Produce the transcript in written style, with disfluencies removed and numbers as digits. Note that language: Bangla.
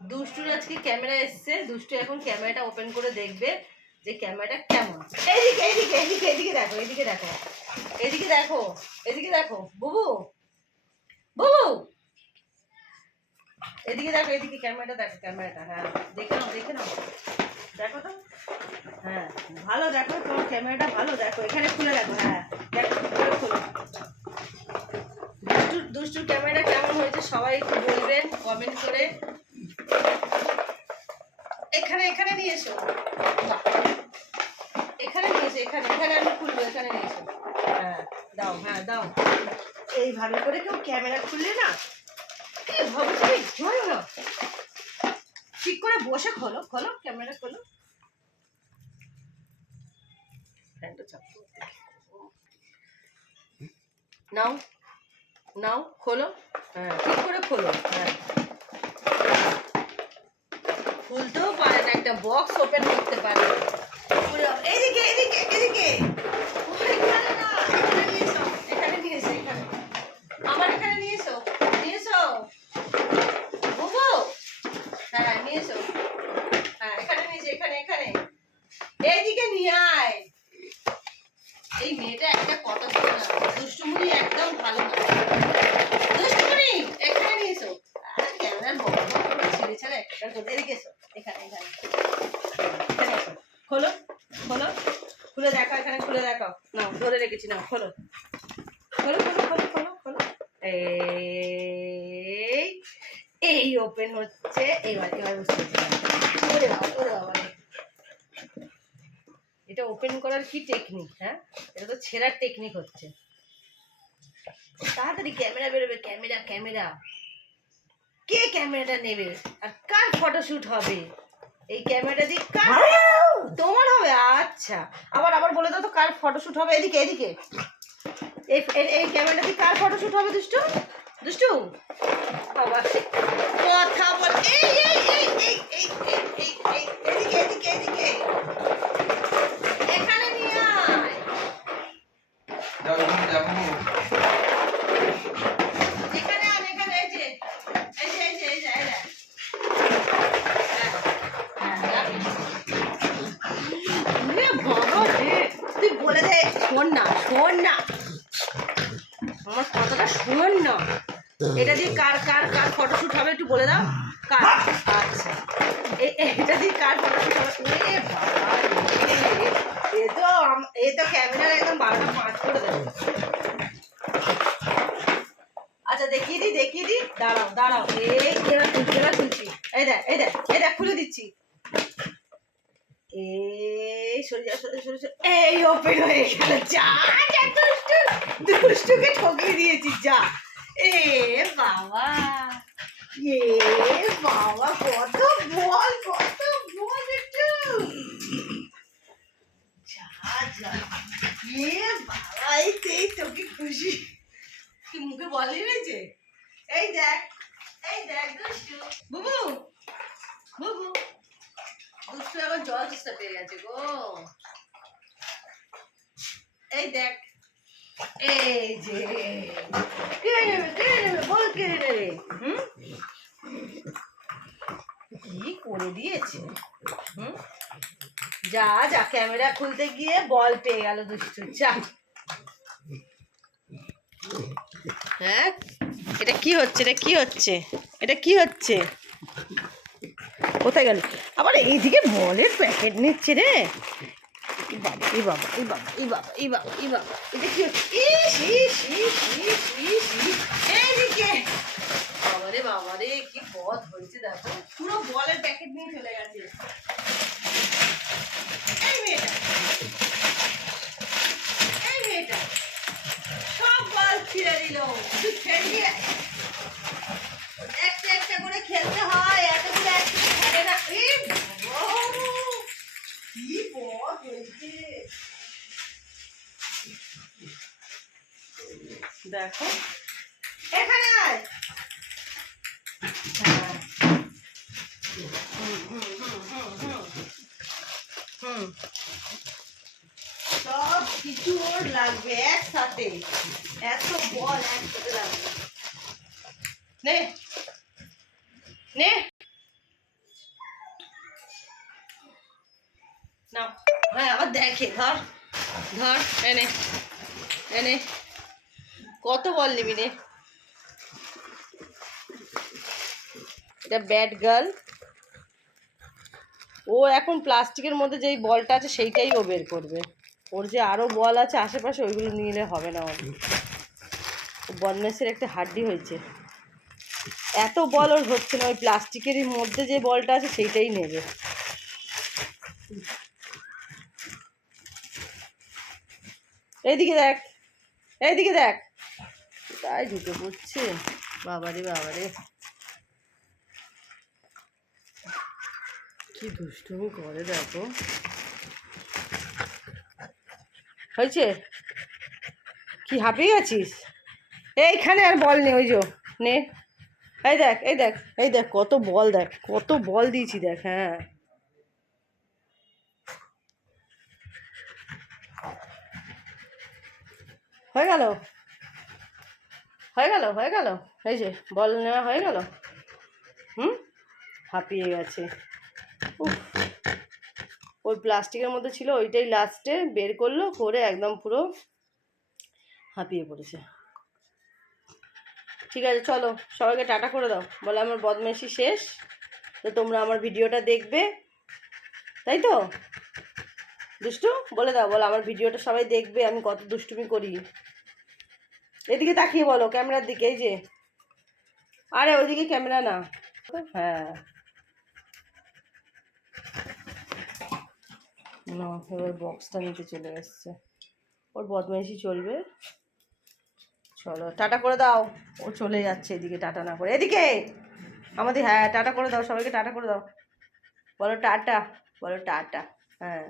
দুষ্টুর আজকে ক্যামেরা এসছে, দুষ্টু এখন ক্যামেরাটা ওপেন করে দেখবে যে ক্যামেরাটা কেমন। এইদিকে এইদিকে এইদিকে এদিকে দেখো, এদিকে দেখো, এদিকে দেখো, এদিকে দেখো বুবু, বুবু এদিকে দেখো, এদিকে ক্যামেরাটা দেখো, ক্যামেরাটা। হ্যাঁ দেখে নাও, দেখে নাও, দেখো তো। হ্যাঁ ভালো দেখো, তোমার ক্যামেরাটা ভালো দেখো, এখানে খুলে দেখো। হ্যাঁ দেখো, খোলো। দুষ্টুর ক্যামেরাটা কেমন হয়েছে সবাই একটু বলবেন কমেন্ট করে। এখানে এখানে নিয়ে এসো, এখানে নিয়ে এসো, এখানে এখানে আমি খুলবো, এখানে নিয়ে এসো। হ্যাঁ দাও, হ্যাঁ দাও। এইভাবে করে কেউ ক্যামেরা খুললে না ভাবো তুমি জয় না, ঠিক করে বসে খোলো, খোলো ক্যামেরা খোলো। নাও নাও খোলো, হ্যাঁ ঠিক করে খোলো। হ্যাঁ খুলতেও পারে না, একটা বক্স ওপেন করতে পারে। এইদিকে এইদিকে এদিকে, এখানে নিয়ে এসো, এখানে আমার এখানে নিয়ে এসো, নিয়ে এসো বুবু। হ্যাঁ নিয়ে এসো, হ্যাঁ এখানে নিয়ে এসো, এখানে এখানে এইদিকে নিয়ে আয়। এই মেয়েটা একটা কথা শোনে না, দুষ্টুমুনি একদম ভালো না। দুষ্টুমুনি এখানে নিয়ে এসো, আর ক্যামেরার বড় বড় ছেড়ে ছেড়ে একটা করে এদিকে এসো, এখানে এখানে এখানে এসো। খোলো খোলো, খুলে দেখাও, এখানে খুলে দেখাও। নাও ধরে রেখেছি, নাও খোলো, খোলো খোলো খোলো খোলো খোলো। এই এই ওপেন হচ্ছে, এবার এবার বুঝতে পারছি। ওরে বাবা, ওরে বাবা, এটা ওপেন করার কি টেকনিক? হ্যাঁ এটা তো ছেঁড়ার টেকনিক হচ্ছে। তাড়াতাড়ি ক্যামেরা বেরোবে, ক্যামেরা ক্যামেরা। কে ক্যামেরাটা নেবে আর কার ফটোশুট হবে? এই ক্যামেরাটা দিয়ে কার? তোমার হবে? আচ্ছা আবার আবার বলে দাও তো কার ফটোশুট হবে। এদিকে এদিকে, এই এই ক্যামেরাটা দিয়ে কার ফটোশুট হবে? দুষ্টু দুষ্টু বাবা কথা বল। এই এই এই এই এই এই এই এদিকে এদিকে এদিকে, এখানে নিয়ে আয়। এখানে আন, এখানে এই যে এই যে এই যে এই যে এই যে। তুই বলে দে, শোন না শোন না আমার কথাটা, শোন না। এটা দিয়ে কার কার কার ফটোশুট হবে একটু বলে দাও, কার? আচ্ছা এটা দিয়ে কার ফটোশুট হবে? এ তো ক্যামেরার একদম 12টা 5 করে দেবে। আচ্ছা দেখিয়ে দি, দেখিয়ে দি, দাঁড়াও দাঁড়াও। এই এবার খুলছি, এবার খুলছি। এই দেখ এই দেখ এই দেখ, খুলে দিচ্ছি। এই সরে যা, সরে সরে, এই ওপেন হয়ে গেল। যা যা, দুষ্টু দুষ্টুকে ঠকিয়ে দিয়েছি, যা। এ বাবা, এ বাবা, কত বল, কত বল একটু। যা যা, এ বাবা, এই তোকে খুশি কি মুখে বলি রয়েছে। এই দেখ, এই দেখ দুষ্টু, বুবু বুবু, দুষ্টু এখন জল চেষ্টা পেয়ে গেছে গো। এই দেখ, এই যে কেড়ে নেবে, কেড়ে নেবে, বল কেড়ে নেবে। কি করে দিয়েছে। যা যা, ক্যামেরা খুলতে গিয়ে বল পেয়ে গেল দুষ্টু, যা। হ্যাঁ এটা কি হচ্ছে, এটা কি হচ্ছে, এটা কি হচ্ছে? কোথায় গেল? আবার এইদিকে বলের প্যাকেট নিচ্ছে রে। বাবা এই বাবা এই বাবা এই বাবা এই বাবা এই বাবা, এটা কি হচ্ছে? এইদিকে বাবারে বাবারে, কি পথ হয়েছে দেখো, পুরো বলের প্যাকেট নিয়ে চলে গেছে। এই মেয়েটা, এই মেয়েটা সব বল ছিঁড়ে দিল। একটা একটা করে খেলতে হয়, এতগুলো একসাথে খেলে না। কি পথ হয়েছে দেখো, এখানে আয়। সব কিছু ওর লাগবে একসাথে, এত বল একসাথে লাগবে। নে নে হ্যাঁ আবার দেখে, ধর ধর, এনে এনে কত বল নিবি রে? এটা ব্যাড গার্ল। ও এখন প্লাস্টিকের মধ্যে যেই বলটা আছে সেইটাই ও বের করবে। ওর যে আরও বল আছে আশেপাশে, ওইগুলো নিলে হবে না। ওর বদমাইশের একটা হাড্ডি হয়েছে। এত বল ওর হচ্ছে না, ওই প্লাস্টিকের মধ্যে যে বলটা আছে সেইটাই নেবে। এইদিকে দেখ, এইদিকে দেখ, তাই ঢুকে পড়ছে। বাবারে বাবারে, কি দুষ্টুমি করে দেখো। হয়েছে? কি হাঁপিয়ে গেছিস? এইখানে আর বল নে, ওই যে নে, এই দেখ এই দেখ এই দেখ কত বল, দেখ কত বল দিয়েছি দেখ। হ্যাঁ হয়ে গেল, হয়ে গেল, হয়ে গেল। এই যে বল নেওয়া হয়ে গেল। হুম, হাঁপিয়ে গেছে। উফ, ওই প্লাস্টিকের মধ্যে ছিল, ওইটাই লাস্টে বের করলো, করে একদম পুরো হাঁপিয়ে পড়েছে। ঠিক আছে চলো, সবাইকে টাটা করে দাও, বলে আমার বদমাইশি শেষ। তো তোমরা আমার ভিডিওটা দেখবে, তাই তো দুষ্টু? বলে দাও, বলো আমার ভিডিওটা সবাই দেখবে, আমি কত দুষ্টুমি করি। এদিকে তাকিয়ে বলো, ক্যামেরার দিকে, এই যে। আরে ওইদিকে ক্যামেরা না। হ্যাঁ না, এবার বক্সটা নিতে চলে এসছে। ওর বদমাইশি চলবে। চলো টাটা করে দাও। ও চলে যাচ্ছে এদিকে, টাটা না করে এদিকে আমাদের। হ্যাঁ টাটা করে দাও, সবাইকে টাটা করে দাও, বলো টাটা, বলো টাটা। হ্যাঁ।